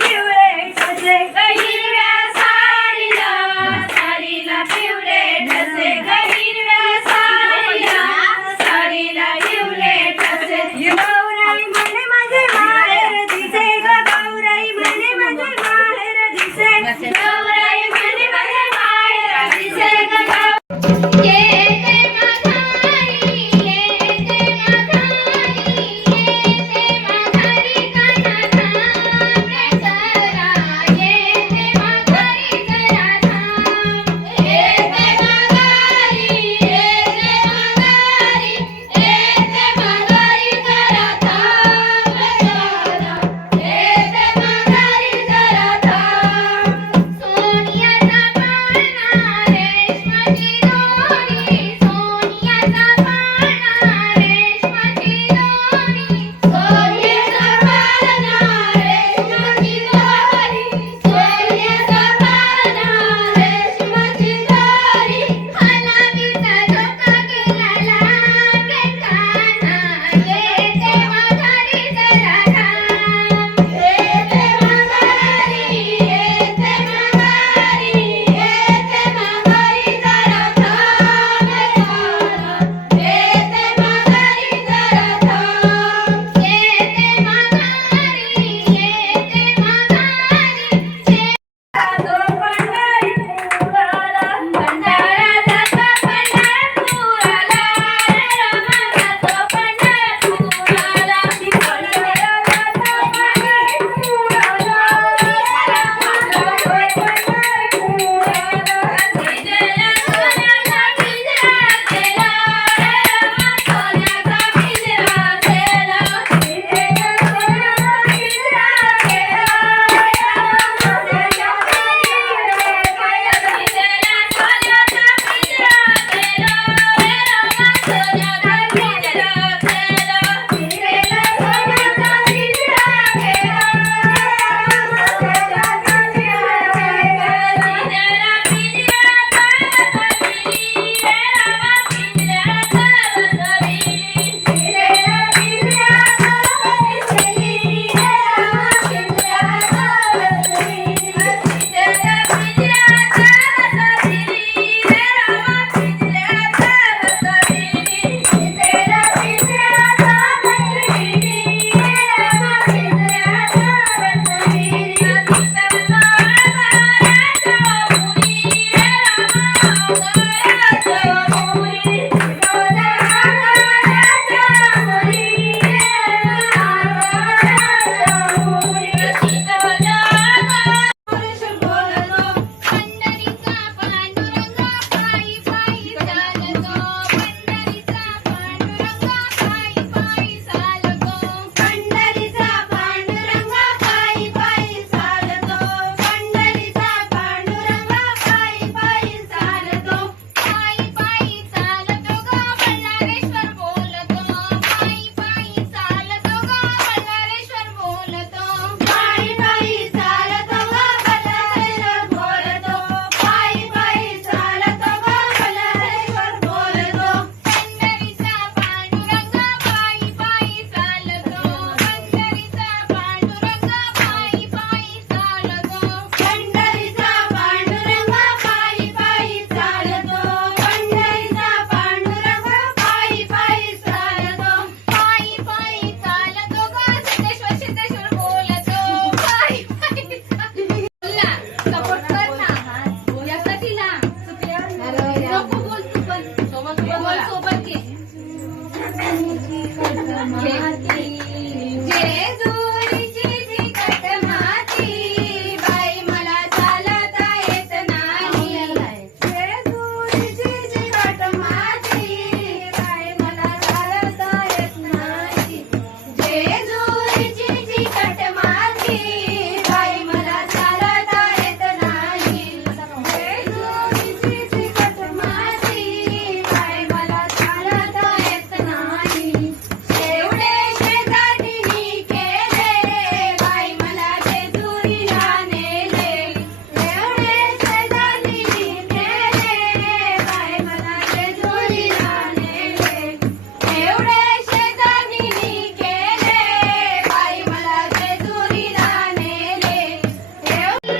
पिवळे ठसे ग हिरव्या साडीला, साडीला पिवळे ठसे ग हिरव्या साडीला, साडीला पिवळे ठसे. गौराई म्हणे माझे माहेर दिसे ग गौराई म्हणे माझे माहेर दिसे, गौराई म्हणे माझे माहेर दिसे ग गौ. येते माघारी, येते माघारी, येते माघारी कान्हा धाम दसरा. येते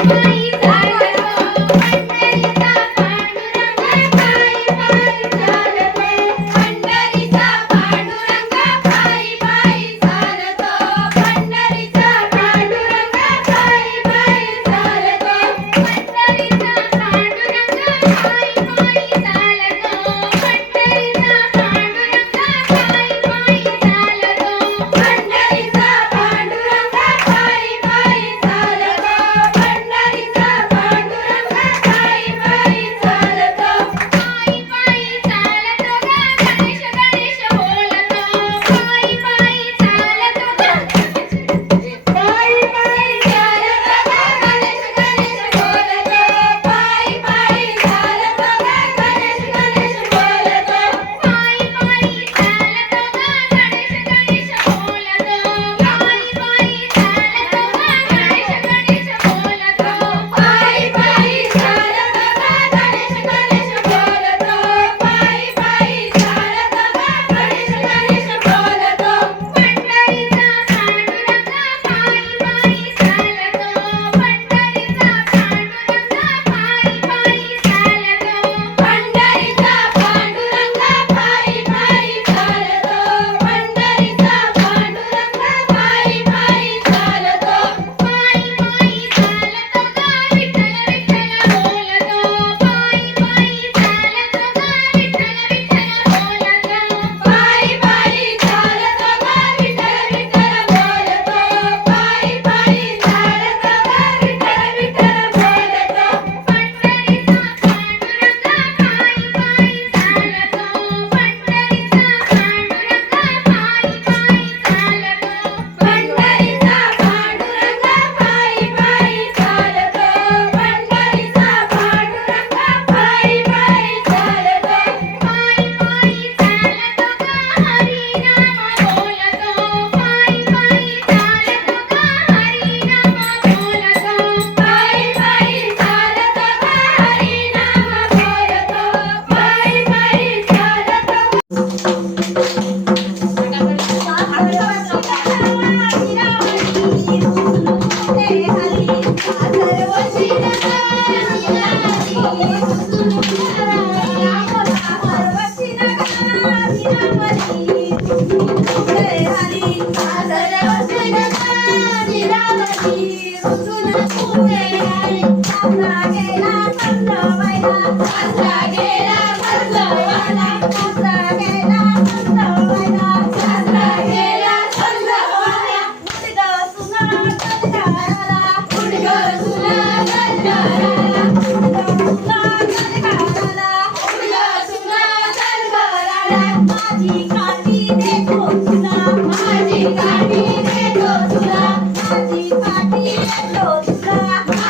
पायी चालतो पंढरीचा पांडुरंग पायी पायी चालतो पंढरीचा पांडुरंग पायी पायी चालतो पंढरीचा पांडुरंग पायी पायी चालतो पंढरीचा पांडुरंग पायी पायी चालतो पंढरीचा पांडुरंग पायी पायी चालतो पंढरीचा पांडुरंग पायी पायी चालतो पंढरीचा पांडुरंग पायी पायी चालतो पायी पायी चालतो गा गणेश गणेश बोलतो पायी पायी चालतो गा पायी पायी चालतो ग गणेश गणेश बोलतो पायी पायी चालतो ग गणेश गणेश बोलतो पायी पायी चालतो गा गणेश गणेश बोलतो पायी पायी चालतो गा गणेश गणेश बोलतो पायी पायी चालतो ग गणेश गणेश बोलतो पायी पायी चालतो ग गणेश गणेश बोलतो पंढरीचा पांडुरंग पायी पायी चालतो पंढरीचा पांडुरंग पायी पायी चालतो पंढरीचा पांडुरंग पायी पायी चालतो पंढरीचा पांडुरंग पायी पायी चालतो पायी पायी चालतो गा विठ्ठल विठ्ठल बोलतो पायी पायी चालतो गा विठ्ठल विठ्ठल बोलतो पायी पायी चालतो ग विठ्ठल विठ्ठल बोलतो पायी पायी चालतो ग विठ्ठल विठ्ठल बोलतो पंढरीचा पांडुरंग पायी पायी चालतो पंढरीचा पांडुरंग पायी पायी चालतो पंढरीचा पांडुरंग पायी पायी चालतो पंढरीचा पांडुरंग पायी पायी चालतो पायी पायी चालतो गा हरिनाम बोलतो पायी पायी चालतो गा हरिनाम बोलतो पायी पायी चालतो ग हरिनाम बोलतो पायी पायी चालतो माझी काठी देतो तुला माझी काठी देतो तुला माझी काठी देतो तुला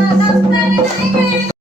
दफ्तर नाही गे